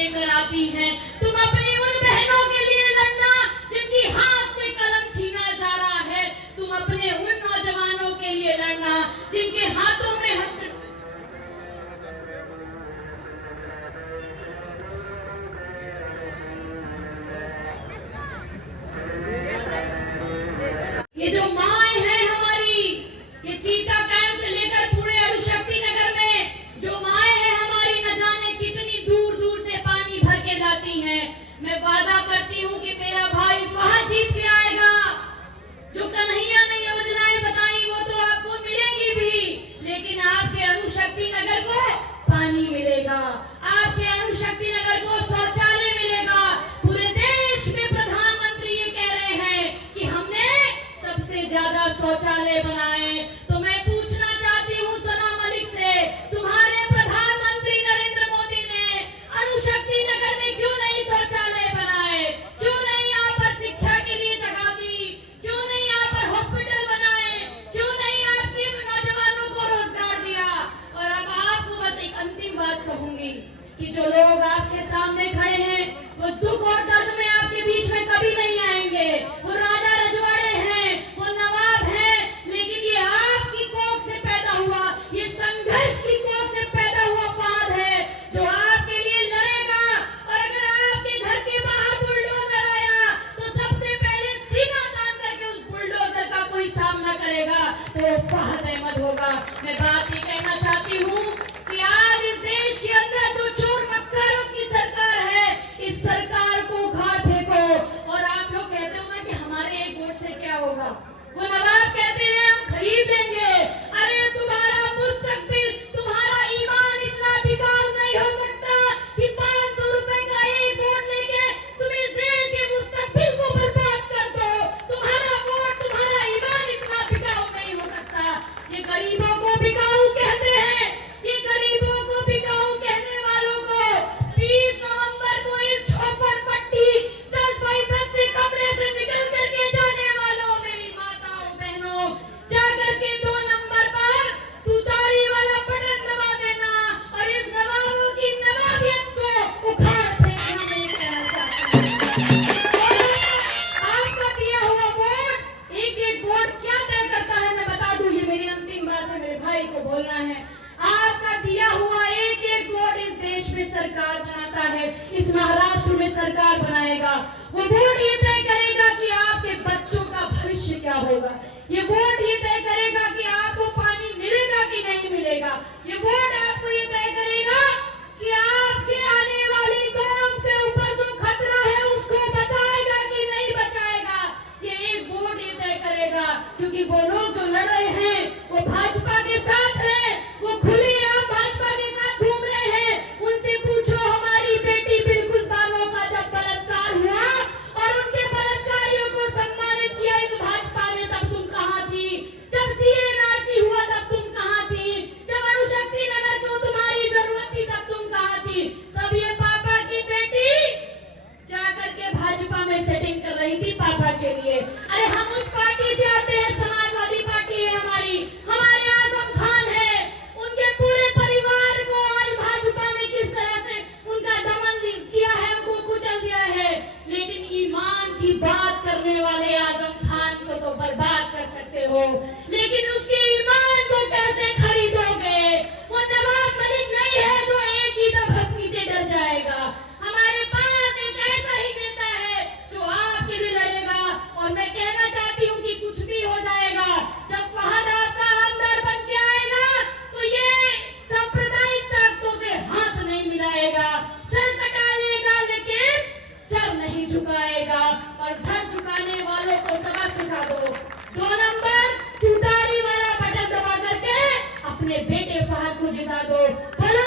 लेकर आती हैं। तुम अपनी उन बहनों के लिए लड़ना जिनकी हाथ से कलम छीना जा रहा है। तुम अपने उन नौजवानों के लिए लड़ना जिनके हाथों में ये जो माए हैं हमारी, ये चीता कैंप से लेकर पूरे अणुशक्ति नगर में जो माए हैं हमारी, न जाने कितनी दूर दूर से पानी भर के लाती हैं। मैं वादा करती हूँ कि मेरा भाई फहद जीत के आएगा। जो कन्हैया ने योजनाएं बताई वो तो आपको मिलेंगी भी, लेकिन आपके अणुशक्ति नगर को पानी मिलेगा, आपके अणुशक्ति नगर को शौचालय मिलेगा। पूरे देश में प्रधानमंत्री ये कह रहे हैं कि हमने सबसे ज्यादा शौचालय बनाए। तो मैं पूछना चाहती हूँ सना मलिक से, तुम्हारे प्रधानमंत्री नरेंद्र मोदी ने अणुशक्ति नगर में क्यों नहीं शौचालय बनाए? क्यों नहीं यहाँ पर शिक्षा के लिए जगह दी? क्यों नहीं यहाँ पर हॉस्पिटल बनाए? क्यों नहीं आपके नौजवानों को रोजगार दिया? और अब आपको बस एक अंतिम बात कहूंगी कि जो लोग आपके सामने खड़े हैं वो दुख और दर्द में आपके बीच में कभी नहीं आएंगे। वो राजा रजवाड़े हैं, वो नवाब हैं, लेकिन ये आपकी कोख से पैदा हुआ, ये संघर्ष की कोख से पैदा हुआ फहद है जो आपके लिए लड़ेगा। और अगर आपके घर के बाहर बुलडोजर आया तो सबसे पहले सीना तान करके उस बुलडोजर का कोई सामना करेगा तो फहद अहमद होगा। मैं बात ये कहना चाहती हूँ कि आज इस देश के अंदर जो चोर मक्कारों की सरकार है, इस सरकार को उखाड़ फेंको। और आप लोग कहते हो ना कि हमारे एक वोट से क्या होगा, वो नवाब कहते हैं हम खरीद देंगे। अरे तुम्हारा मुस्तकबिल, तुम्हारा ईमान इतना बिकाऊ नहीं हो सकता कि 500 रुपए का एक वोट लेके तुम इस देश के मुस्तकबिल को बर्बाद कर दो। तुम्हारा वोट, तुम्हारा ईमान इतना बिकाऊ नहीं हो सकता। ये गरीबों को बिकाऊ कहते हैं, ये गरीबों को बिकाऊ कहने वालों को 20 नवंबर को इस झोपड़पट्टी 10 बाई 10 से कमरे से निकल करके जाने वालों, मेरी माताओं बहनों, जाकर के 2 नंबर पर तुतारी वाला बटन दबा देना और इस नवाबों की नवाबियत को उखाड़ फेंकना। मैं ये कहना चाहती हूँ आपका दिया हुआ वोट, एक एक वोट क्या तय करता है मैं बता दूं, ये मेरी अंतिम बात है, मेरे भाई को बोलना है। आपका दिया हुआ एक एक वोट इस देश में सरकार बनाता है, इस महाराष्ट्र में सरकार बनाएगा। वो वोट ये तय करेगा कि आपके बच्चों का भविष्य क्या होगा। ये वोट ये तय करेगा कि आपको पानी मिलेगा कि नहीं मिलेगा। ये वोट आपको ये तय करेगा कि आपके आने वाली कौम के ऊपर जो खतरा है उसको बचाएगा कि नहीं बचाएगा। ये एक वोट ये तय करेगा, क्योंकि वो लोग जो लड़ रहे हैं वो भाजपा के साथ हैं, वो खुलेआम भाजपा के साथ घूम रहे हैं। उनसे पूछो हमारी बेटी बिल्कुल बानों का जब बलात्कार हुआ और उनके बलात्कारियों को सम्मानित किया इस भाजपा ने, तब तुम कहाँ थी? जब सीएनआरसी हुआ तब तुम कहाँ थी? जब अणुशक्ति नगर को तुम्हारी जरूरत थी तब तुम कहाँ थी? तब ये पापा की बेटी जाकर के भाजपा में सेटिंग कर रही थी पापा के लिए। अरे हम उस पार्टी से आते हैं, समाजवादी पार्टी है हमारी, हमारे आजम खान है, उनके पूरे परिवार को आज भाजपा ने किस तरह से उनका दमन किया है, उनको कुचल दिया है। लेकिन ईमान की बात करने वाले आजम खान को तो बर्बाद कर सकते हो, लेकिन उसके ईमान को कैसे खरीदोगे? वो नवाब मलिक नहीं है जो एक ही धमकी से डर जाएगा। हमारे पास एक ऐसा ही नेता है जो आपके लिए लड़ेगा। और मैं कहना चाहती हूँ कि कुछ भी हो जाएगा, जब फहद आपका आमदार बन के आएगा तो ये सांप्रदायिक ताकतों से हाथ नहीं मिलाएगा, सर कटा लेगा लेकिन सर नहीं झुकाएगा। और सर झुकाने वालों को सबक सिखा दो। 2 नंबर तुतारी वाला बटन दबा करके अपने बेटे फहद को जिता दो। बोलो